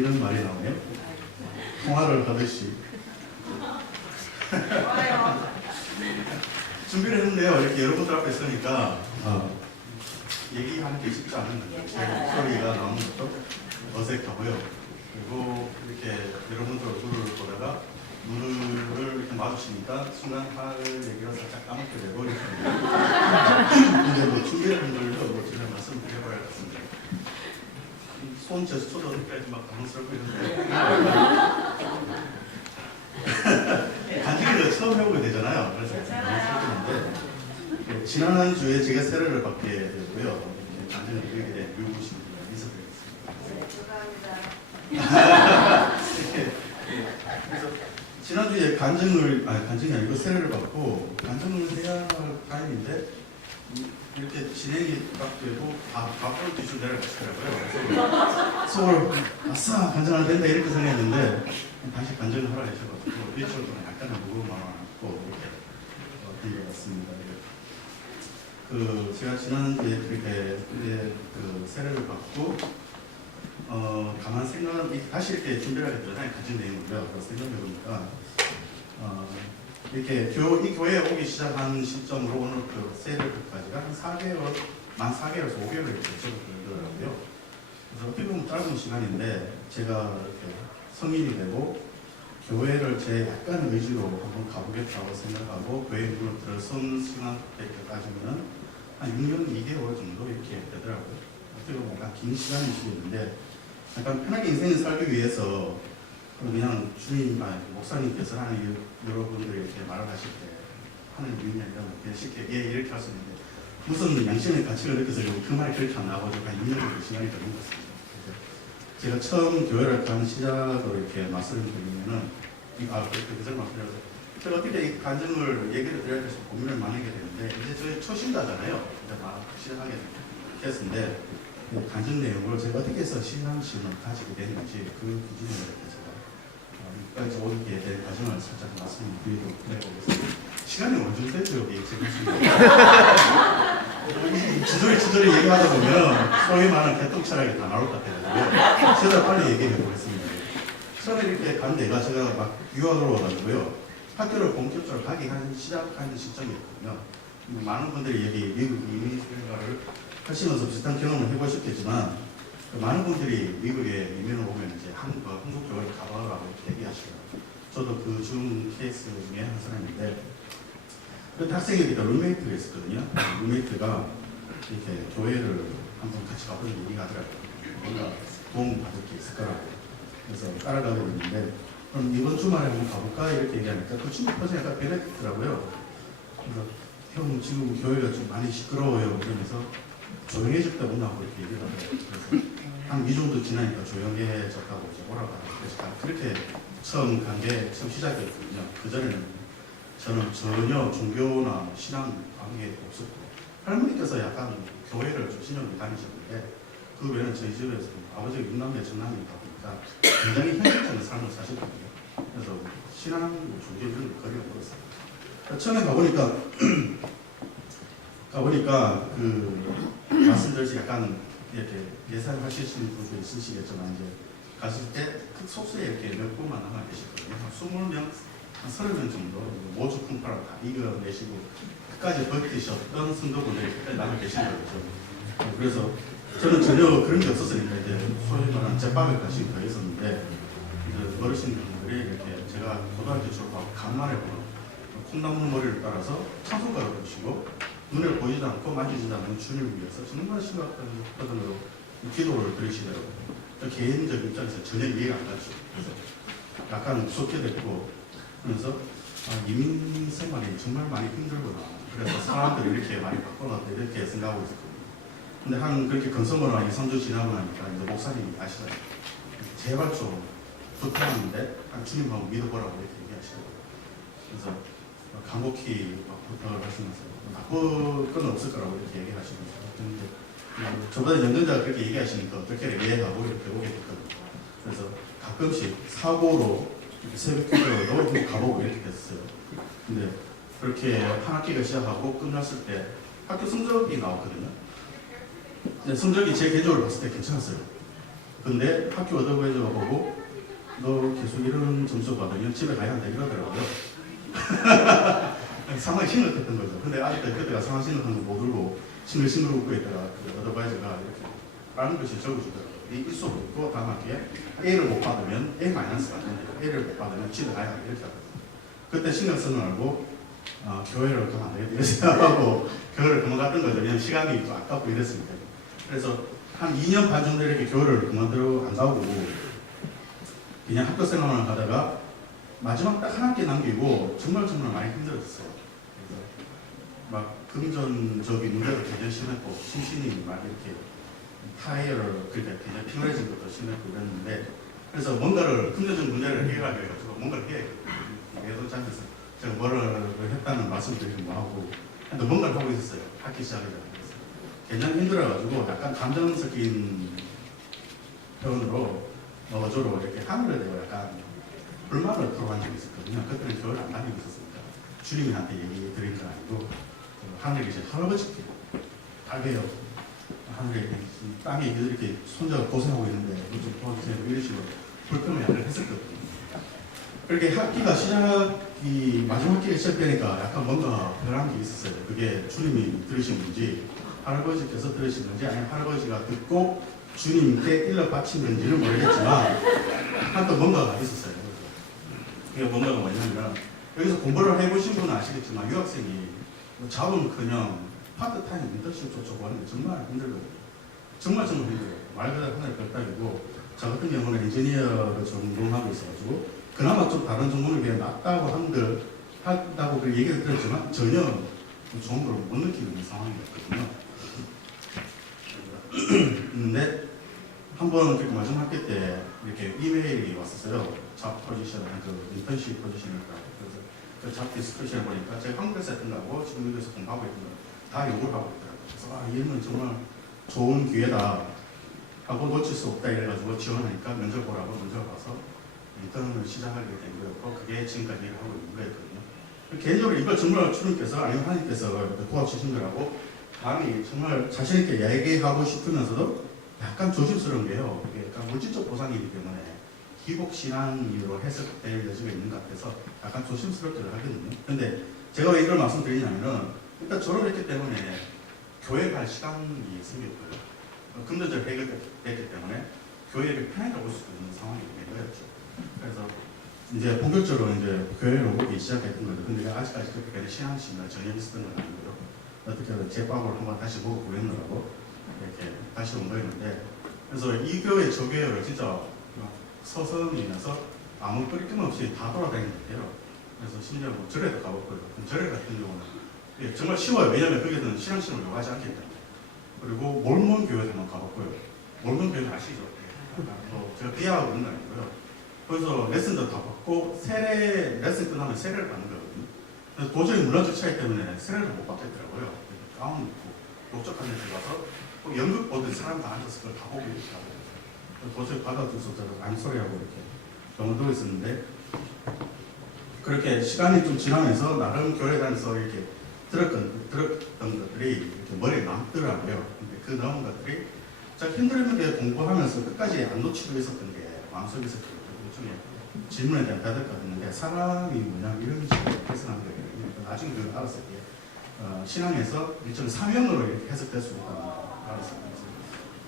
이런 말이 나오네요. 통화를 하듯이. 준비를 했는데요. 이렇게 여러분들 앞에 있으니까 얘기하는 게 쉽지 않은 거죠. 제 목소리가 나오는 것도 어색하고요. 그리고 이렇게 여러분들 얼굴을 보다가 눈을 이렇게 마주치니까 순간 할 얘기가 살짝 까먹게 되고 이렇게. 근데 뭐 준비를 한 걸로 뭐 제가 말씀드려봐야 할 것 같습니다. 손 제스처도 이렇게 막 당황스럽고 이런데 간증을 처음 해보게 되잖아요. 그래서 당황스럽는데 지난 주에 제가 세례를 받게 되었고요. 간증을 드리게 된 유부신 인사드리겠습니다. 그래서 지난주에 간증이 아니고 세례를 받고 간증을 해야 할 타임인데 이렇게 진행이 딱 되고 밥을 뒤줄 내려가시더라고요. 속을 아싸 간증하면 된다 이렇게 생각했는데 다시 간증을 하라 하셔가지고 일주일 동안 약간의 무거운 마음을 안고 이렇게 된 것 같습니다. 제가 지난주에 그렇게 그 세례를 받고 가만 다시 이렇게 준비를 하게 되잖아요. 간증 내용을요. 생각해보니까 이렇게 이 교회에 오기 시작한 시점으로 오늘 그 세례까지가 한 4개월, 만 4개월에서 5개월 이렇게 접어들더라고요. 그래서 어떻게 보면 짧은 시간인데 제가 이렇게 성인이 되고 교회를 제 약간의 의지로 한번 가보겠다고 생각하고 교회 문을 들어선 시간 때까지는 한 6년 2개월 정도 이렇게 되더라고요. 어떻게 보면 약간 긴 시간일 수 있는데 약간 편하게 인생을 살기 위해서 그냥 목사님께서 하는 여러분들이 이렇게 말을 하실 때 하는 이유냐 이런 쉽게 이렇게 할 수 있는데 무슨 양심의 가치를 느껴서 그 말이 그렇게 안 나오고 한 2년 정도 시간이 걸린 것 같습니다. 제가 처음 교회를 간 시작으로 이렇게 말씀을 드리면은 그 설명 드려서 제가 어떻게 이 간증을 얘기를 드려야 돼서 고민을 많이 하게 되는데 이제 저희 초신자잖아요. 이제 막 시작하게 됐는데 간증 내용을 제가 어떻게 해서 신앙심을 가지게 됐는지 그 기준으로 이렇게 제가 여기까지 오게 된 과정을 살짝 말씀드리도록 해보겠습니다. 시간이 어느 정도 되죠? 여기 지금 지도리 얘기하다 보면 소위 말하는 개똥차라게 다 나올 것 같아가지고요. 제가 빨리 얘기해 보겠습니다. 처음에 이렇게 간 데가 제가 막 유학으로 와가지고요. 학교를 본격적으로 시작하는 시점이었거든요. 많은 분들이 여기 미국 이민 생활을 하시면서 비슷한 경험을 해보셨겠지만 많은 분들이 미국에 이민을 오면 이제 한국 교회를 가봐라고 얘기하시더라고요. 저도 그 중 케이스 중에 한 사람인데 그 학생이니까 룸메이트가 있었거든요. 룸메이트가 이렇게 교회를 한번 같이 가보는 얘기가 하더라고요. 뭔가 도움 받을 게 있을 거라고. 그래서 따라가게 됐는데 그럼 이번 주말에 한번 가볼까 이렇게 얘기하니까 그 친구 표정이 약간 변했더라고요. 그래서 형 지금 교회가 좀 많이 시끄러워요. 그러면서 조용해졌다고 나하고 이렇게 얘기를 하더라고요. 그래서 한 2주 정도 지나니까 조용해졌다고 이제 오라고 하고 그래서 그렇게 처음 간 게 처음 시작이었거든요. 그전에는 저는 전혀 종교나 신앙 관계가 없었고 할머니께서 약간 교회를 좀 신경을 다니셨는데 그 외에는 저희 집에서 아버지가 6남매 전남이다 보니까 굉장히 현실적인 삶을 사셨거든요. 그래서 신앙, 종교 이런 거 거리가 멀었어요. 처음에 가보니까 그 말씀드렸듯이 약간 이렇게 예상하시는 분도 있으시겠지만 이제 갔을 때 그 속수에 이렇게 몇 분만 남아 계시거든요. 한 20명, 한 30명 정도 모주 풍파를 다 이겨내시고 끝까지 버티셨던 성도분들이 끝까지 남아 계신 거죠. 그래서 저는 전혀 그런 게 없었으니까 이제 소위 말하는 제밥에 관심이 더 있었는데 이제 어르신 분들이 이렇게 제가 고등학교 졸업하고 간만에 보는 콩나물 머리를 따라서 찬송가를 부르시고 눈에 보이지도 않고 만지지도 않는 주님을 위해서 정말 심각한 허들로 기도를 드리시더라고요. 개인적 입장에서 전혀 이해가 안 가죠. 그래서 약간 무섭게 됐고 그러면서 이민 생활이 정말 많이 힘들구나. 그래서 사람들이 이렇게 많이 바꿔놨다 이렇게 생각하고 있었거든요. 근데 한 그렇게 건성으로 한 2, 3주 지나고 나니까 이제 목사님이 아시더라고요. 제발 좀 부탁하는데 주님하고 믿어보라고 이렇게 얘기하시더라고요. 그래서 간곡히 부탁을 하시면서 나쁠 건 없을 거라고 이렇게 얘기하시면서 근데 저보다 연전자가 그렇게 얘기하시니까 어떻게 이해하고 이렇게 오게 됐거든요. 그래서 가끔씩 사고로 새벽 기도로 가보고 이렇게 됐어요. 근데 그렇게 한 학기가 시작하고 끝났을 때 학교 성적이 나왔거든요. 근데 성적이 제 개인적으로 봤을 때 괜찮았어요. 근데 학교 어드바이저가 보고 너 계속 이런 점수 받으면 집에 가야 한다 이러더라고요. 상당히 심각했던 거죠. 근데 아직까지 그때가 상당히 심각한 거 못 울고 싱글싱글 웃고 있다가 그 어드바이저가 이렇게 다른 것이 적어주더라고요. 이 수업 있고 다음 학기에 A를 못 받으면 A 마이너스 받는데 A를 못 받으면 집에 가야 한다 이렇게 하거든요. 그때 신경쓰는 알고 교회를 가면 안 되겠다 이렇게 생각하고 교회를 그만갔던 거죠. 왜냐면 시간이 좀 아깝고 이랬으니까. 그래서 한 2년 반 정도 이렇게 교회를 그만두고 안 가고 그냥 학교 생활을 하다가 마지막 딱 한 학기 남기고 정말 많이 힘들었어요. 그래서 막 금전적인 문제도 굉장히 심했고 심신이 막 이렇게 타이어를 그러니까 굉장히 피곤해진 것도 심했고 그랬는데 그래서 뭔가를 금전적 문제를 해결하기 위해서 뭔가를 해야 예도 짜면서 제가 뭐를 했다는 말씀드리긴 뭐하고 근데 뭔가를 하고 있었어요. 학기 시작을 해서 굉장히 힘들어가지고 약간 감정 섞인 표현으로 어조로 이렇게 하늘에 대고 약간 불만을 토로한 적이 있었거든요. 그때는 교회를 안 다니고 있었으니까 주님한테 얘기 드린 건 아니고 하늘에 계신 할아버지께 달배요 하늘에 땅에 이렇게 손자가 고생하고 있는데 좀 도와주세요 이런 식으로 불평을 약간 했었거든요. 그렇게 학기가 시작이 마지막 학기가 시작되니까 약간 뭔가 변한 게 있었어요. 그게 주님이 들으신 건지 할아버지께서 들으신 건지 아니면 할아버지가 듣고 주님께 일러 바친 건지는 모르겠지만 한또 뭔가가 있었어요. 그게 뭔가가 뭐냐면 여기서 공부를 해보신 분은 아시겠지만 유학생이 자본은커녕 파트타임 인턴십 조금 하는 게 정말 힘들거든요. 정말 힘들어요. 말 그대로 하나의 별따기고 저 같은 경우는 엔지니어를 전공하고 있어가지고 그나마 좀 다른 전공에 비해 낫다고 한다고 그 얘기를 들었지만 전혀 좋은 걸 못 느끼는 상황이었거든요. 근데 한번 그 마지막 학기 때 이렇게 이메일이 왔었어요. 잡 포지션, 그 인턴십 포지션이었다고. 그래서 그 잡 디스커션을 보니까 제가 한국에서 했던 거하고 지금 미국에서 공부하고 있던 거 다 요구를 하고 있더라고요. 그래서 얘는 정말 좋은 기회다 하고 놓칠 수 없다 이래가지고 지원하니까 면접 보라고 면접 봐서 인턴을 시작하게 된 거였고 그게 지금까지 일을 하고 있는 거였거든요. 개인적으로 이걸 정말 주님께서 아니면 하나님께서 도와주신 거라고 감히 정말 자신있게 얘기하고 싶으면서도 약간 조심스러운 게요. 이게 약간 물질적 보상이기 때문에 기복신앙으로 해석될 여지가 있는 것 같아서 약간 조심스럽기도 하거든요. 근데 제가 왜 이걸 말씀드리냐면은 일단 졸업했기 때문에 교회 갈 시간이 생겼고요. 금전적 해결됐기 때문에 교회를 편하게 올 수 있는 상황이 된 거였죠. 그래서 이제 본격적으로 이제 교회를 오기 시작했던 거죠. 근데 아직까지 그렇게 신앙심이 전혀 있었던 건 아니고요. 어떻게 하든 제 빵을 한번 다시 보고 구했느라고 이렇게 다시 온 거였는데 그래서 이 교회 저 교회를 진짜 서성이면서 아무 끄리낌 없이 다 돌아다니는 거예요. 그래서 심지어 뭐 절에도 가봤고요. 절에 같은 경우는 정말 쉬워요. 왜냐하면 거기는 신앙심을 요구하지 않기 때문에. 그리고 몰몬 교회도 한번 가봤고요. 몰몬 교회 아시죠? 제가 비하하고 그런 건 아니고요. 거기서 레슨도 다 받고 세례 레슨 끝나면 세례를 받는 거거든요. 그래서 도저히 문화적 차이 때문에 세례를 못 받겠더라고요. 가운 입고 녹적한 데 들어가서 연극 보듯 사람 다 앉아서 그걸 다 보고 이렇게 하고 도저히 받아줄 수 없어서 안소리하고 이렇게 병원도 있었는데 그렇게 시간이 좀 지나면서 나름 교회 다니면서 이렇게 들었던 것들이 이렇게 머리에 남더라고요. 근데 그 남은 것들이 제가 힘들었는데 공부하면서 끝까지 안 놓치고 있었던 게 마음속에 있었거든요. 일종의 질문에 대한 대답가 했는데 사람이 뭐냐면 이런 식으로 해석하는 거예요. 나중에 그걸 알았을 때 신앙에서 일종의 사명으로 이렇게 해석될 수 있다는 걸 알았어요.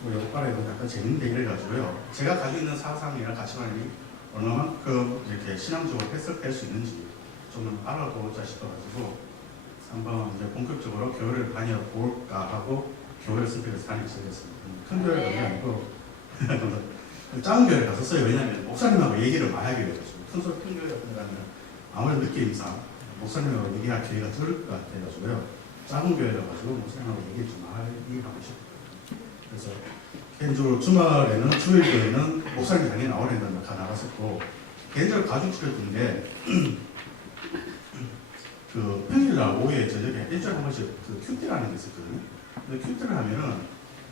뭐 요거까지 약간 재밌는 얘기를 해가지고요. 제가 가지고 있는 사상이나 가치관이 어느 만큼 이렇게 신앙적으로 해석될 수 있는지 좀 알아보자 싶어가지고 한번 이제 본격적으로 교회를 다녀볼까 하고 교회를 선택해서 다니기 시작했습니다. 큰 교회를 가는 게 아니고 작은 교회를 갔었어요. 왜냐하면 목사님하고 얘기를 많이 하게 돼가지고 큰 교회 같은 데 가면 아무래도 느낌상 목사님하고 얘기할 기회가 적을 것 같아가지고요. 작은 교회라 가지고 목사님하고 얘기 좀 많이 하고 싶어요. 그래서 개인적으로 주말에는 주일교회는 목사님 당연히 나오는 데는 다 나갔었고 개인적으로 가족 지켰던 게 그 평일날 오후에 저녁에 일주일에 한 번씩 그 큐티라는 게 있었거든요. 근데 큐티를 하면은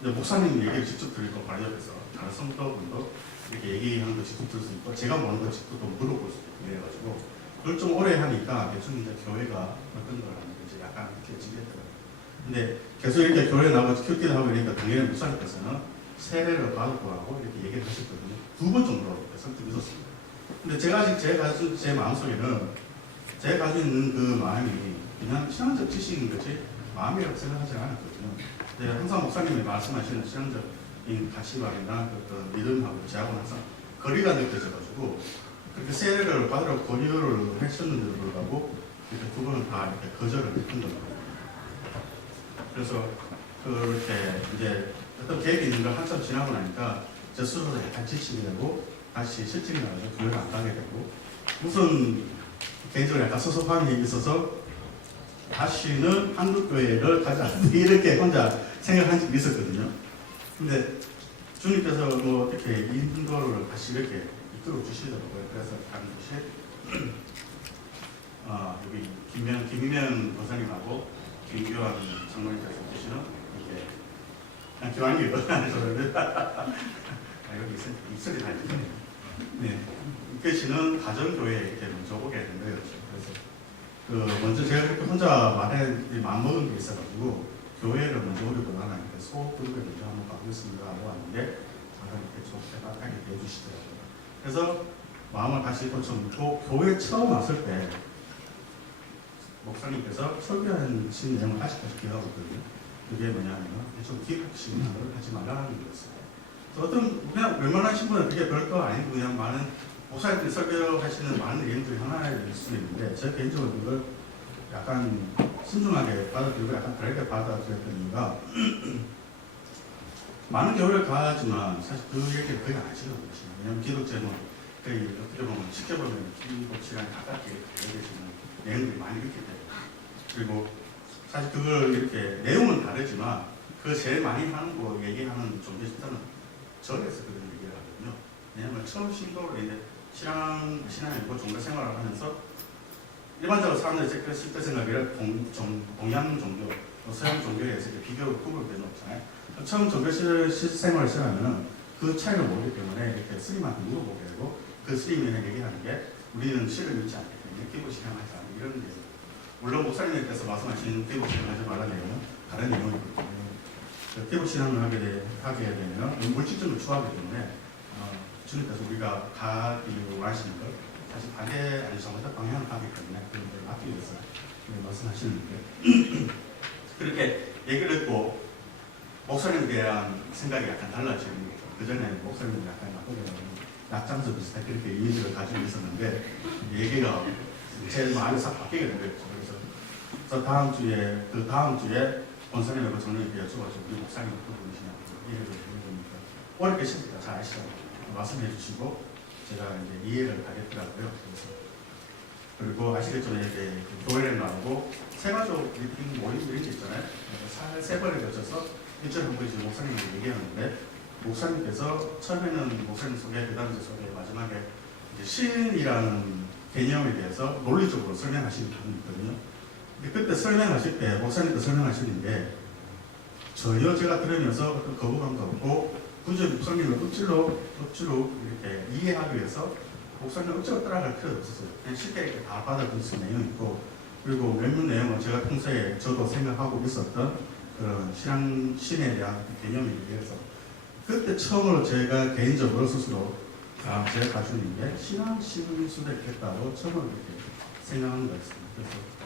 이제 목사님 얘기를 직접 들을 거 바로 옆에서 다른 성도분도 이렇게 얘기하는 거 직접 들을 수 있고 제가 모르는 거 직접 또 물어볼 수 있고 이래가지고 그걸 좀 오래 하니까 대충 이제 교회가 어떤 걸 하는 건지 약간 이렇게 지겠더라고요. 근데 계속 이렇게 교회 나가서 큐티를 하고 이러니까 당연히 목사님께서는 세례를 받을 거라고 이렇게 얘기를 하셨거든요. 2번 정도 설득이 있었습니다. 근데 제가 아직 제 마음속에는 제가 가지고 있는 그 마음이 그냥 신앙적 지식인 것이 마음이라고 생각하지 않았거든요. 근데 항상 목사님이 말씀하시는 신앙적인 가치관이나 그 믿음하고 저하고는 항상 거리가 느껴져가지고 그렇게 세례를 받으라고 권유를 하셨는데도 불구하고 이렇게 2번은 다 이렇게 거절을 했던 겁니다. 그래서 그렇게 이제 어떤 계획이 있는 걸 한참 지나고 나니까 저 스스로 약간 지치게 되고 다시 실증이 나가지고 교회를 안 가게 되고 우선 개인적으로 약간 섭섭함이 있어서 다시는 한국 교회를 가지 않는다 이렇게 혼자 생각한 적이 있었거든요. 근데 주님께서 뭐 이렇게 인도를 다시 이렇게 이끌어 주시더라고요. 그래서 가는 곳이 여기 김희면 권사님하고 김교환 장로님께서 계시는 이게 그냥 교환이에요. 여기 입술이 다 있네. 네, 계시는 가정교회에 이렇게 먼저 오게 된 거예요. 그래서 먼저 제가 그렇게 혼자 마음먹은 게 있어가지고 교회를 먼저 오려고 하니까 소그룹에 먼저 한번 가보겠습니다 하고 왔는데 이렇게 좀 대박하게 해주시더라고요. 그래서 마음을 다시 고쳐놓고 교회 처음 왔을 때 목사님께서 설교하신 내용을 아직까지 기억하고 있거든요. 그게 뭐냐면 좀 기폭식 하나를 하지 말라는 거였어요. 어떤 그냥 웬만하신 분은 그게 별거 아니고 그냥 많은 목사님들이 설교하시는 많은 내용들이 하나일 수 있는데 제 개인적으로 그걸 약간 신중하게 받아들이고 약간 다르게 받아들였던 이유가 많은 교회를 가지만 사실 그 얘기를 거의 안 하시거든요. 왜냐하면 기독교는 거의 어떻게 보면 쉽게 보면 기독교랑 가깝게 연결되시는 내용들이 많이 있기 때문에 그리고 사실 그걸 이렇게 내용은 다르지만 그 제일 많이 하는 거 얘기하는 종교 집단은 절에서 그런 얘기를 하거든요. 왜냐하면 처음 신도를 이제 신앙이고 종교 생활을 하면서 일반적으로 사람들이 10대 생각을 동양 종교, 서양 종교에서 비교를 구분을 해놓잖아요. 처음 종교 생활을 시작하면 그 차이를 모르기 때문에 이렇게 스님한테 물어보게 되고 그 스님이 얘기하는 게 우리는 실을 믿지 않기 때문에 기부 실행하지 않는 이런 게 물론 목사님께서 말씀하신 기부 실행하지 말라는 내용은 다른 내용이거든요. 기부 실행을 하게 되면 물질적으로 추하기 때문에 주님께서 우리가 가기로 하시는 걸 사실 반대 아니 잘못된 방향을 가기 때문에 그런 걸 막기 위해서 말씀하시는데 그렇게 얘기를 했고 목사님에 대한 생각이 약간 달라지는 거죠. 그 전에 목사님이 약간 약장수 비슷한 그렇게 이미지를 가지고 있었는데 얘기가 제 마음이 싹 바뀌게 된 거죠. 그래서 다음 주에 권사님하고 정리님께 여쭤봐서 우리 목사님 어떤 분이시냐고 이해를 해보니까 어렵게 싶으니까 잘 아시잖아요. 말씀해 주시고 제가 이제 이해를 하겠더라고요. 그리고 아시겠지만 이렇게 교회를 나오고 세가족 미팅 모임 이런 게 있잖아요. 세 번에 걸쳐서 일주일에 한 번씩 목사님에게 얘기하는데 목사님께서 처음에는 목사님 소개, 그 다음에 소개, 마지막에 이제 신이라는 개념에 대해서 논리적으로 설명하시는 부분이 있거든요. 그때 설명하실 때 목사님도 설명하시는데 전혀 제가 들으면서 어떤 거부감도 없고 굳이 목사님을 억지로 이렇게 이해하기 위해서 목사님 억지로 따라갈 필요도 없었어요. 그냥 쉽게 이렇게 다 받아들일 수 있는 내용이 있고 그리고 몇몇 내용은 제가 평소에 저도 생각하고 있었던 그런 신에 대한 개념에 대해서 그때 처음으로 제가 개인적으로 스스로 제가 가지고 있는 게 신앙 신수를 했다고 처음으로 이렇게 생각하는 거였습니다. 그래서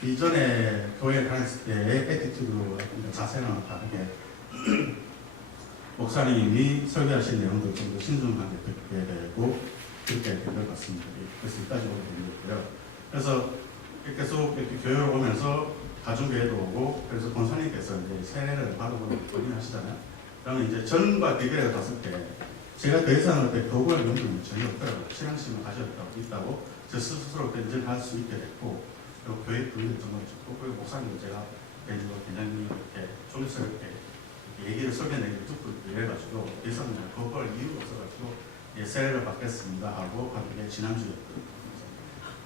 이전에 교회 다녔을 때의 애티튜드, 자세랑 다르게 목사님이 설교하신 내용도 좀 더 신중하게 듣게 되고 그렇게 된 것 같습니다. 그래서 여기까지 오게 된 거고요. 그래서 계속 이렇게 교회를 오면서 가정교회도 오고 그래서 권사님께서 이제 세례를 받아보는 고민하시잖아요. 그러면 이제 전과 비교해 봤을 때 제가 더 이상 거부할 용도는 전혀 없더라고요. 신앙심을 가졌다고 저 스스로 변증할 수 있게 됐고 그리고 교회 분위기도 정말 좋고 그리고 목사님도 제가 개인적으로 굉장히 이렇게 종교스럽게 얘기를 설명내기를 듣고 이래가지고 예상은 거부할 이유가 없어가지고 세례를 받겠습니다 하고 하는 게 지난주였거든요.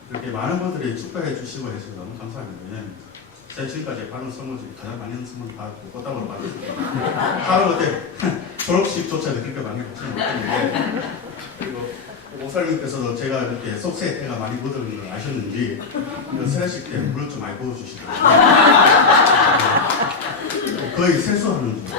그렇게 많은 분들이 축하해 주시고 해서 너무 감사합니다. 왜냐하면 제가 지금까지 받은 선물 중에 가장 많이 받은 선물 받았고 꽃다발로 받았습니다. 하루 그때 졸업식조차 그렇게 많이 받지 못했는데 그리고 목사님께서도 제가 이렇게 속세에 때가 많이 묻은 걸 아셨는지 그 세례식 때 물을 좀 많이 부어주시더라고요. 거의 세수하는 줄.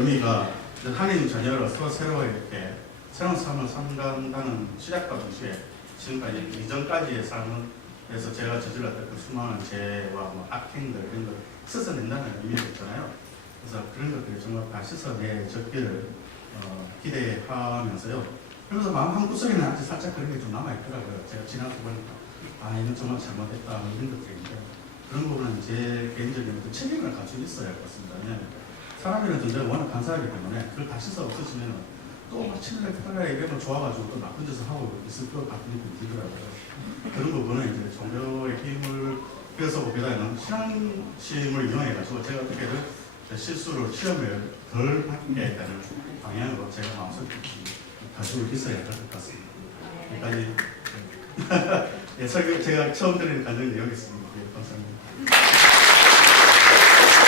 의미가 하나님 자녀로서 새로 이렇게 새로운 삶을 산다는 시작과 동시에 지금까지 이전까지의 삶에서 제가 저질렀던 그 수많은 죄와 뭐 악행들 이런 걸 씻어낸다는 의미가 있잖아요. 그래서 그런 것들이 정말 다 씻어내졌기를 기대하면서요. 그래서 마음 한구석에는 아직 살짝 그런 게 좀 남아있더라고요. 제가 지나서 보니까 이건 정말 잘못했다 뭐 이런 것들인데 그런 부분은 제 개인적인 그 책임을 가지고 있어야 할 것 같습니다. 왜냐하면 사람이라는 존재가 워낙 간사하기 때문에 그걸 다 씻어 없어지면 또 마침내 그날에 이러면 좋아가지고 또 나쁜 짓을 하고 있을 것 같은 느낌이 들더라고요. 그런 부분은 이제 종교의 힘을 그래서 보기보다는 신앙심을 이용해가지고 제가 어떻게든 실수를 시험을 덜 받게 되는 방향으로 제가 마음속에 가지고 있어야 할 것 같습니다. 여기까지 예, 설교 제가 처음 드리는 간증이 여기 있습니다.